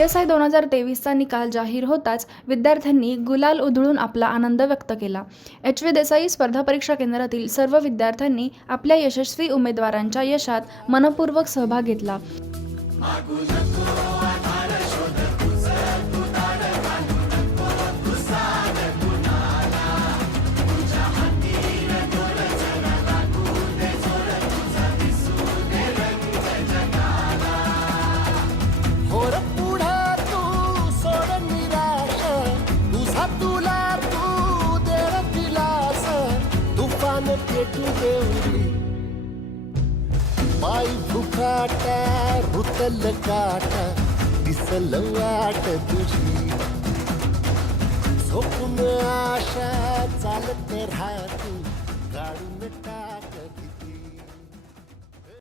PSI 2023चा निकाल जाहीर होताच विद्यार्थ्यांनी गुलाल उधळून आपला आनंद व्यक्त केला. HV देसाई स्पर्धा परीक्षा केंद्रातील सर्व विद्यार्थ्यांनी आपल्या यशस्वी उमेदवारांच्या यशात मनपूर्वक सहभाग घेतला. माई भुकाटा रुतल काटा दिसल वाट तुझी झोपून आशा चालत राहतो काढून